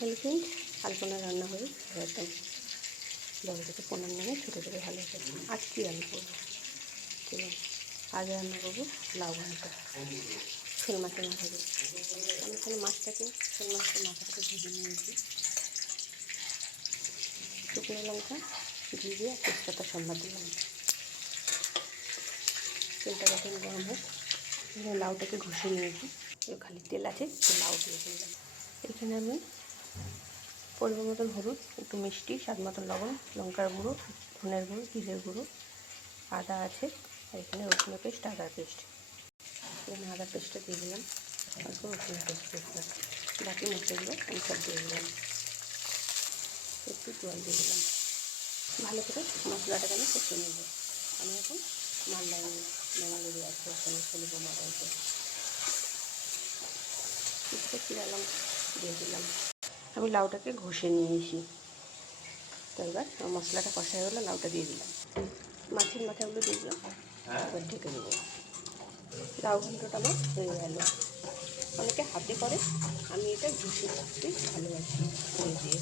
হেলফিন্ড আলপনা রান্না হয়ে একদম 10 থেকে 15 মিনিট ছোটো ছোটো ভালো হয়ে যাবে। আজ কী রান্না করবো চলুন, আজ রান্না করবো লাউ ঘন্টা শোল মাছের মাথা দিয়ে। আমি এখানে মাছটাকে শোল মাছের মাথাটাকে ভেজে নিয়েছি। শুকনো লঙ্কা, জিরে আর তেজপাতা সম্বাদ দিলাম। তেলটা যখন গরম হোক, লাউটাকে ঘষে নিয়েছি, খালি তেল আছে, লাউ দিয়ে দিলাম। এখানে আমি পরিমাণ মতন হলুদ, একটু মিষ্টি, স্বাদ মতন লবণ, লঙ্কার গুঁড়ো, ধনের গুঁড়ো, জিরের গুঁড়ো, আদা আছে, আর এখানে রসুন পেস্ট, আদার পেস্ট। এখানে আদার পেস্টটা দিয়ে দিলাম, তারপর রসুন পেস্ট দিলাম, বাকি মশলাগুলো আমি সব দিয়ে দিলাম। একটু জল দিয়ে দিলাম, ভালো করে মশলাটাকে আমি কষিয়ে নেব। আমি এখন মালদায় বেঙ্গালুরু আছে, ওখানে ফেলবো মালদাইতে কিছুটা চিরালাম, দিয়ে দিলাম। আমি লাউটাকে ঘষে নিয়েছি, তো এবার মশলাটা কষা হয়ে গেলো, লাউটা দিয়ে দিলাম, মাছের মাথাগুলো দিয়ে দিলাম, এবার ঢেকে দেবো। লাউ ঘন্টটা আমার হয়ে গেল। অনেকে হাতে করে, আমি এটা ঘষে করতে ভালোবাসি, করে দিয়ে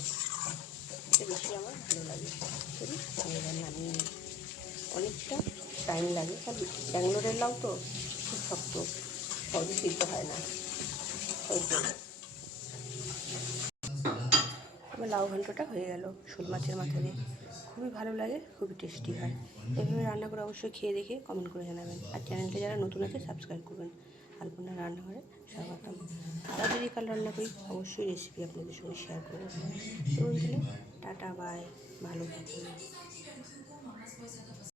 এটা বেশি আমার ভালো লাগে। সরি, এবার নামিয়ে নিই। অনেকটা টাইম লাগে, কারণ ব্যাঙ্গালোরের লাউ তো খুব শক্ত, সহজে সিদ্ধ হয় না। আমার লাউ ঘন্টটা হয়ে গেল শোল মাছের মাথা দিয়ে। খুবই ভালো লাগে, খুবই টেস্টি হয়। এভাবে রান্না করে অবশ্যই খেয়ে দেখে কমেন্ট করে জানাবেন। আর চ্যানেলটা যারা নতুন আছে সাবস্ক্রাইব করবেন। আলপনা রান্নাঘরে স্বাগতম। আরও যদি কাল রান্না করি অবশ্যই রেসিপি আপনাদের সঙ্গে শেয়ার করবো। চলুন তাহলে, টাটা বাই, ভালো থাকুন।